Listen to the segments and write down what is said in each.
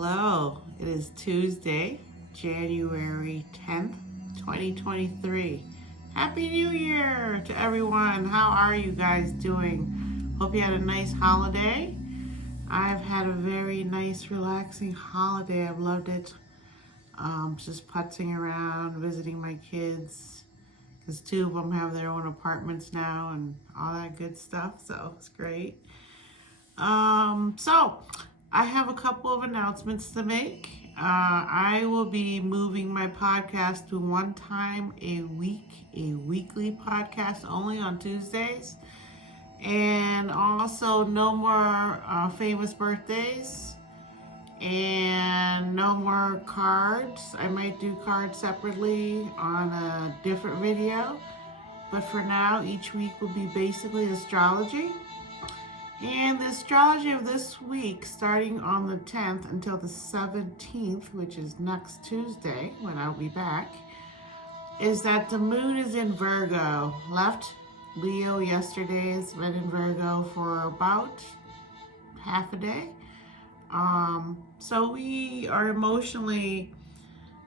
Hello, it is Tuesday, January 10th, 2023. Happy New Year to everyone. How are you guys doing? Hope you had a nice holiday. I've had a very nice, relaxing holiday. I've loved it. Just putzing around, visiting my kids, because two of them have their own apartments now and all that good stuff, so it's great. So I have a couple of announcements to make. I will be moving my podcast to one time a week, a weekly podcast only on Tuesdays. And also no more famous birthdays and no more cards. I might do cards separately on a different video. But for now, each week will be basically astrology. And the astrology of this week, starting on the 10th until the 17th, which is next Tuesday when I'll be back, is that the moon is in Virgo. Left Leo yesterday, has been in Virgo for about half a day. So we are emotionally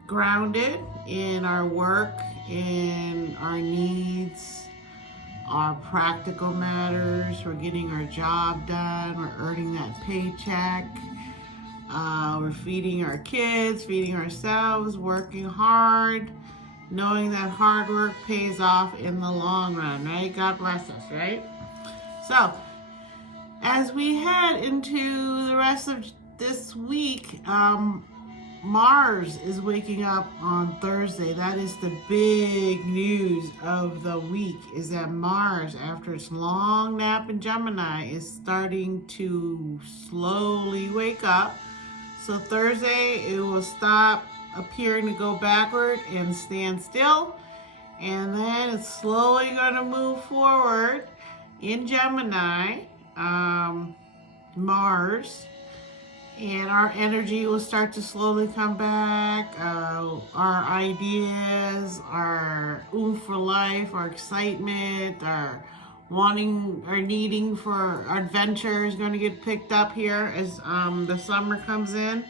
grounded in our work, in our needs, our practical matters. We're getting our job done. We're earning that paycheck. We're feeding our kids, feeding ourselves, working hard, knowing that hard work pays off in the long run, right? God bless us, right? So, as we head into the rest of this week, Mars is waking up on Thursday. That is the big news of the week, is that Mars, after its long nap in Gemini, is starting to slowly wake up. So Thursday, it will stop appearing to go backward and stand still. And then it's slowly going to move forward in Gemini, Mars. And our energy will start to slowly come back. Our ideas, our oomph for life, our excitement, our wanting, our needing for adventure is going to get picked up here as the summer comes in.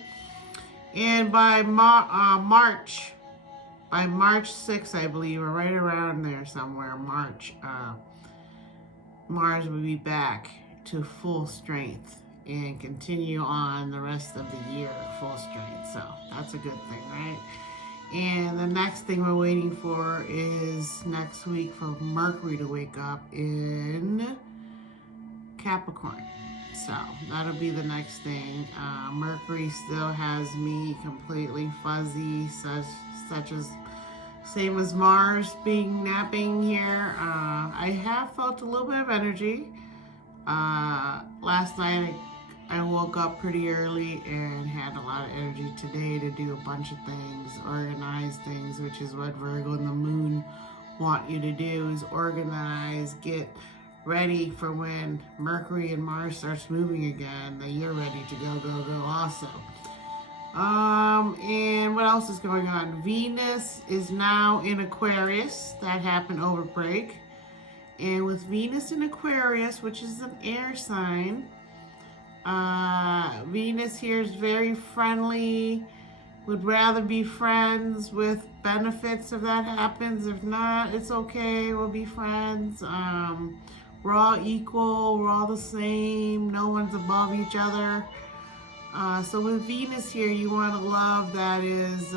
And by March 6th, I believe, or right around there somewhere, Mars will be back to full strength and continue on the rest of the year full strength. So that's a good thing, right? And the next thing we're waiting for is next week for Mercury to wake up in Capricorn. So that'll be the next thing. Mercury still has me completely fuzzy, such as same as Mars napping here. I have felt a little bit of energy. Last night I woke up pretty early and had a lot of energy today to do a bunch of things, organize things, which is what Virgo and the moon want you to do, is organize, get ready for when Mercury and Mars starts moving again, that you're ready to go also. And what else is going on? Venus is now in Aquarius. That happened over break. And with Venus in Aquarius, which is an air sign, Venus here is very friendly, would rather be friends with benefits if that happens. If not, it's okay, we'll be friends. We're all equal, we're all the same, no one's above each other. So with Venus here, you want a love that is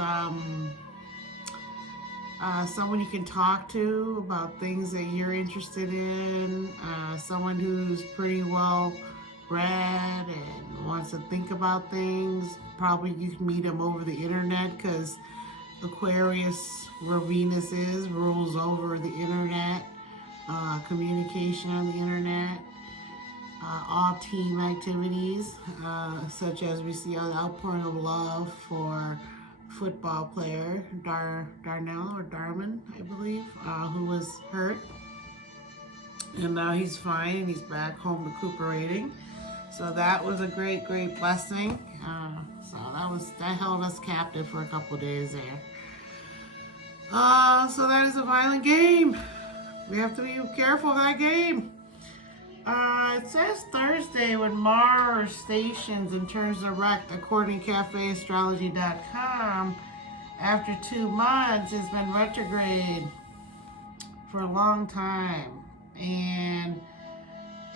someone you can talk to about things that you're interested in, someone who's pretty well read and wants to think about things. Probably you can meet them over the internet, because Aquarius, where Venus is, rules over the internet, communication on the internet, all team activities, such as we see an outpouring of love for football player Darnell or Darman, I believe, who was hurt, and now he's fine and he's back home recuperating. So that was a great blessing. So that held us captive for a couple days there. So that is a violent game. We have to be careful of that game. It says Thursday when Mars stations and turns direct, according to cafeastrology.com. After 2 months, it's been retrograde for a long time. And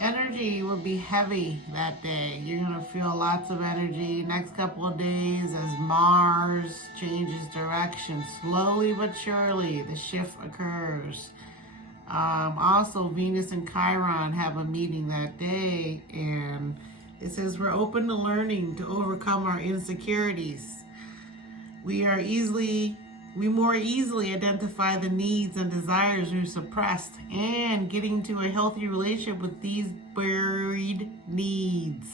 energy will be heavy that day. You're going to feel lots of energy next couple of days as Mars changes direction. Slowly but surely, the shift occurs. Also, Venus and Chiron have a meeting that day, and it says we're open to learning to overcome our insecurities. We more easily identify the needs and desires we've suppressed, and getting to a healthy relationship with these buried needs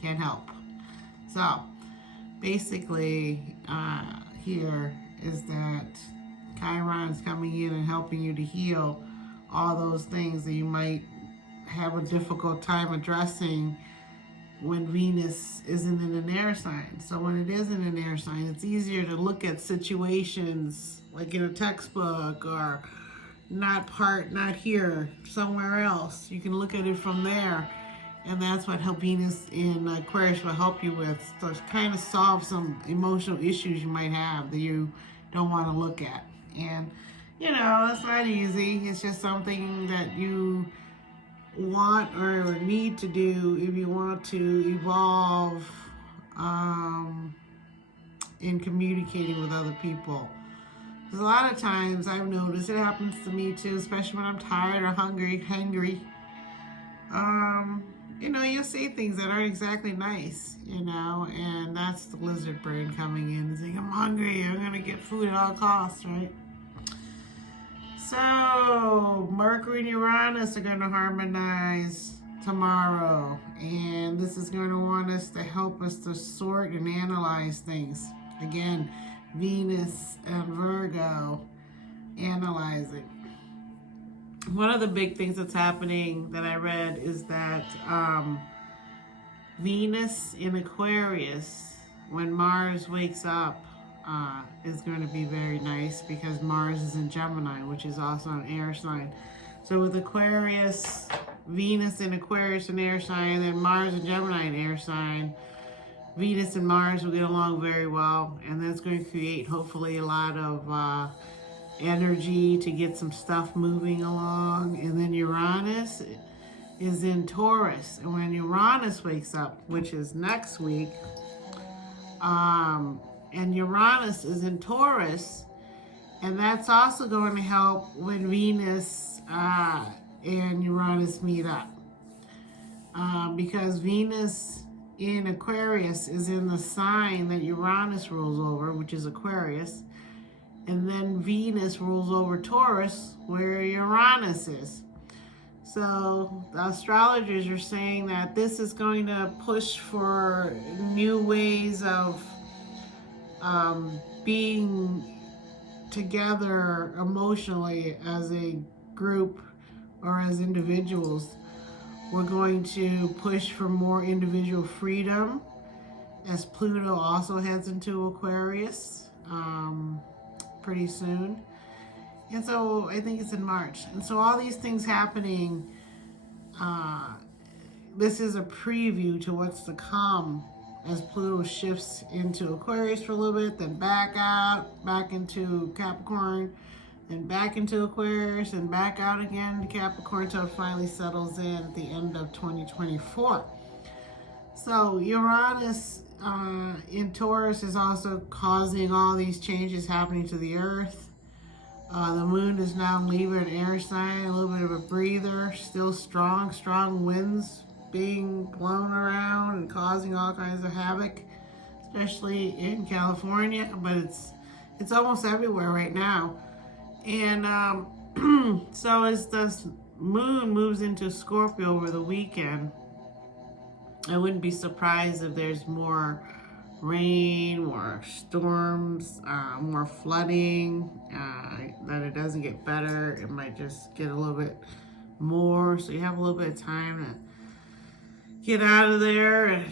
can help. So, basically, here is that Chiron is coming in and helping you to heal all those things that you might have a difficult time addressing when Venus isn't in an air sign. So when it is in an air sign, it's easier to look at situations like in a textbook or not here, somewhere else. You can look at it from there. And that's what Venus in Aquarius will help you with. So kind of solve some emotional issues you might have that you don't want to look at. And that's not easy. It's just something that you want or need to do if you want to evolve in communicating with other people. Because a lot of times I've noticed, it happens to me too, especially when I'm tired or hungry. You'll say things that aren't exactly nice, and that's the lizard brain coming in and saying, I'm hungry, I'm going to get food at all costs, right? So, Mercury and Uranus are going to harmonize tomorrow, and this is going to want us to help us to sort and analyze things. Again, Venus and Virgo analyzing. One of the big things that's happening that I read is that Venus in Aquarius, when Mars wakes up, is going to be very nice because Mars is in Gemini, which is also an air sign. So with Aquarius, Venus in Aquarius an air sign, and then Mars in Gemini an air sign, Venus and Mars will get along very well, and that's going to create hopefully a lot of energy to get some stuff moving along. And then Uranus is in Taurus, and when Uranus wakes up, which is next week, and Uranus is in Taurus, and that's also going to help when Venus and Uranus meet up, because Venus in Aquarius is in the sign that Uranus rules over, which is Aquarius, and then Venus rules over Taurus, where Uranus is. So the astrologers are saying that this is going to push for new ways of being together emotionally as a group or as individuals. We're going to push for more individual freedom as Pluto also heads into Aquarius pretty soon. And so I think it's in March. And so all these things happening, this is a preview to what's to come as Pluto shifts into Aquarius for a little bit, then back out, back into Capricorn, then back into Aquarius, and back out again to Capricorn until it finally settles in at the end of 2024. So Uranus in Taurus is also causing all these changes happening to the Earth. The moon is now in Libra, an air sign, a little bit of a breather, still strong winds being blown around and causing all kinds of havoc, especially in California, but it's almost everywhere right now. And so as the moon moves into Scorpio over the weekend, I wouldn't be surprised if there's more rain, more storms, more flooding, that it doesn't get better. It might just get a little bit more, so you have a little bit of time to get out of there and,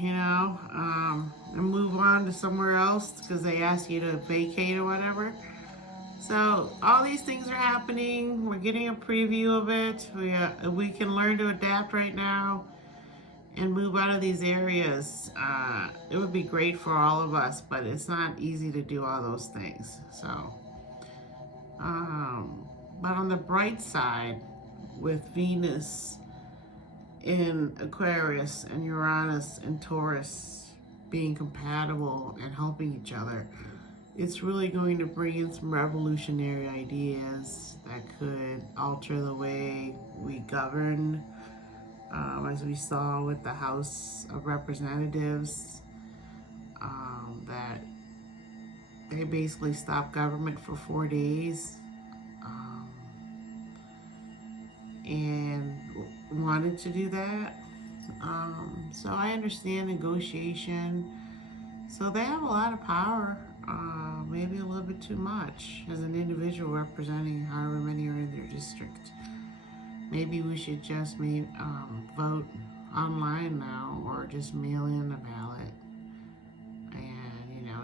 and move on to somewhere else because they ask you to vacate or whatever. So all these things are happening. We're getting a preview of it. We can learn to adapt right now and move out of these areas. It would be great for all of us, but it's not easy to do all those things. So, but on the bright side, with Venus in Aquarius and Uranus and Taurus being compatible and helping each other, it's really going to bring in some revolutionary ideas that could alter the way we govern, as we saw with the House of Representatives, that they basically stopped government for 4 days, and wanted to do that. So I understand negotiation. So they have a lot of power, maybe a little bit too much as an individual representing however many are in their district. Maybe we should just vote online now, or just mail in a ballot. And,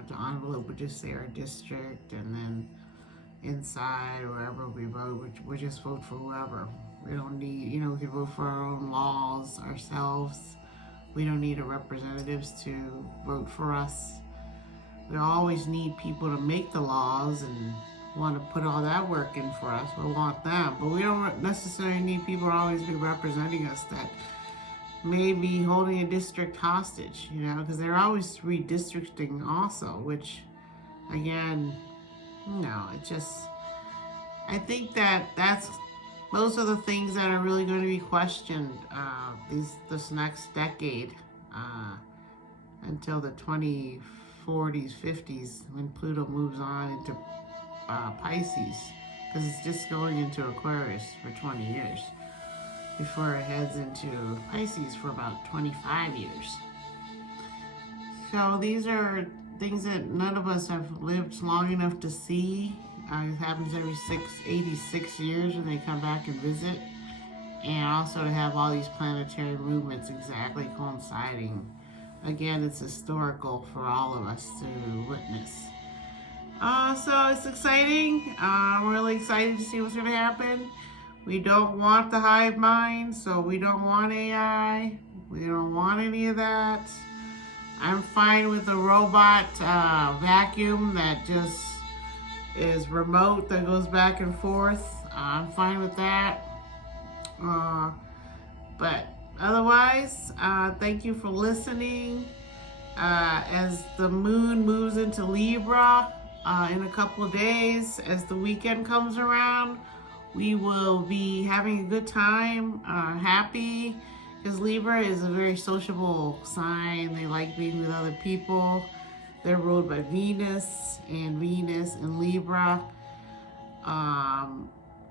the envelope would just say our district, and then inside, wherever we vote, we just vote for whoever. We don't need, we can vote for our own laws ourselves. We don't need our representatives to vote for us. We always need people to make the laws and want to put all that work in for us. We want them, but we don't necessarily need people to always be representing us that may be holding a district hostage, because they're always redistricting also, which, again, I think those are the things that are really going to be questioned this next decade, until the 2040s, 50s, when Pluto moves on into Pisces, because it's just going into Aquarius for 20 years before it heads into Pisces for about 25 years. So these are things that none of us have lived long enough to see. It happens every 86 years when they come back and visit. And also to have all these planetary movements exactly coinciding. Again, it's historical for all of us to witness. So it's exciting. I'm really excited to see what's going to happen. We don't want the hive mind, so we don't want AI. We don't want any of that. I'm fine with a robot vacuum that just is remote, that goes back and forth. I'm fine with that. But otherwise, thank you for listening. As the moon moves into Libra in a couple of days, as the weekend comes around, we will be having a good time, happy, because Libra is a very sociable sign. They like being with other people. They're ruled by Venus in Libra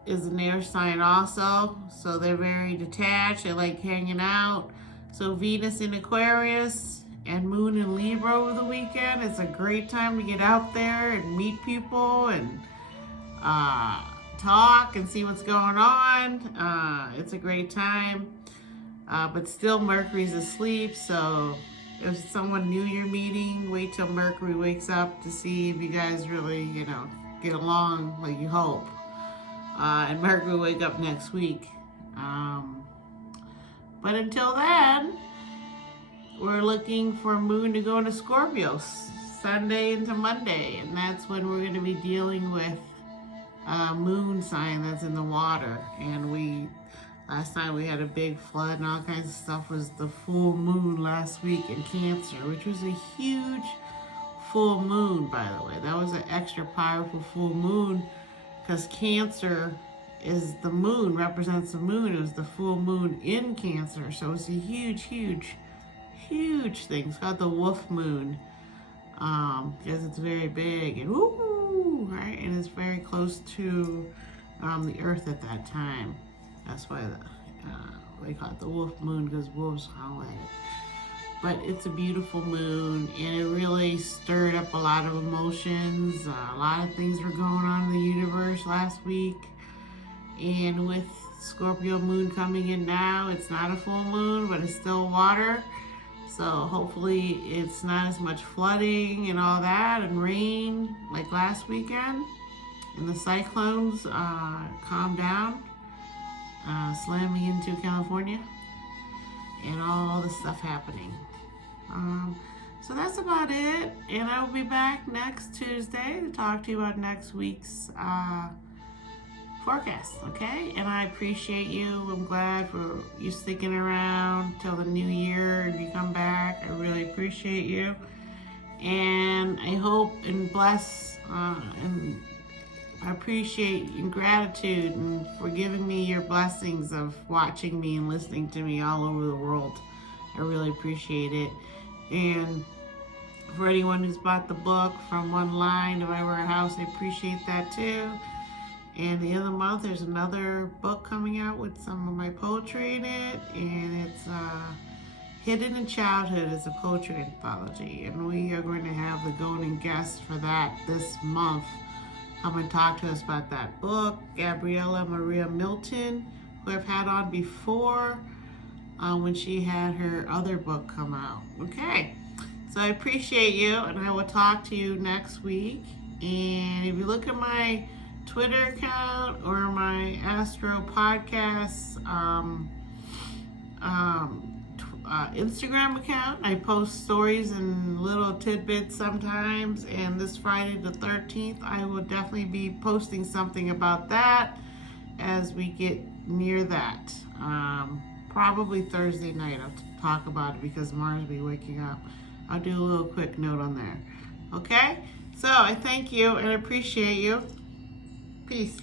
is an air sign also. So they're very detached. They like hanging out. So Venus in Aquarius and Moon in Libra over the weekend. It's a great time to get out there and meet people and talk and see what's going on. It's a great time. But still Mercury's asleep, so if someone new you're meeting, wait till Mercury wakes up to see if you guys really, get along like you hope. And Mercury will wake up next week. But until then, we're looking for Moon to go into Scorpio Sunday into Monday. And that's when we're going to be dealing with a moon sign that's in the water. And last time we had a big flood and all kinds of stuff. Was the full moon last week in Cancer, which was a huge full moon, by the way. That was an extra powerful full moon because Cancer is the moon, represents the moon. It was the full moon in Cancer. So it's a huge, huge, huge thing. It's called the wolf moon because it's very big and right? And it's very close to the earth at that time. That's why they call it the wolf moon, because wolves howl at it. But it's a beautiful moon, and it really stirred up a lot of emotions. A lot of things were going on in the universe last week. And with Scorpio moon coming in now, it's not a full moon, but it's still water. So hopefully it's not as much flooding and all that and rain like last weekend. and the cyclones calm down, slamming into California, and all the stuff happening. So that's about it, and I will be back next Tuesday to talk to you about next week's forecast, okay? And I appreciate you. I'm glad for you sticking around till the new year and you come back. I really appreciate you. And I hope and bless and I appreciate and gratitude and for giving me your blessings of watching me and listening to me all over the world. I really appreciate it. And for anyone who's bought the book From One Line to My Warehouse, I appreciate that too. And the end of the month, there's another book coming out with some of my poetry in it, and it's Hidden in Childhood. It's a poetry anthology, and we are going to have the golden guest for that this month come and talk to us about that book. Gabriella Maria Milton, who I've had on before when she had her other book come out. Okay, so I appreciate you, and I will talk to you next week. And if you look at my Twitter account or my Astro Podcast Instagram account, I post stories and little tidbits sometimes, and this Friday the 13th I will definitely be posting something about that as we get near that. Probably Thursday night I'll talk about it because Mars will be waking up. I'll do a little quick note on there. Okay, so I thank you and appreciate you. Peace.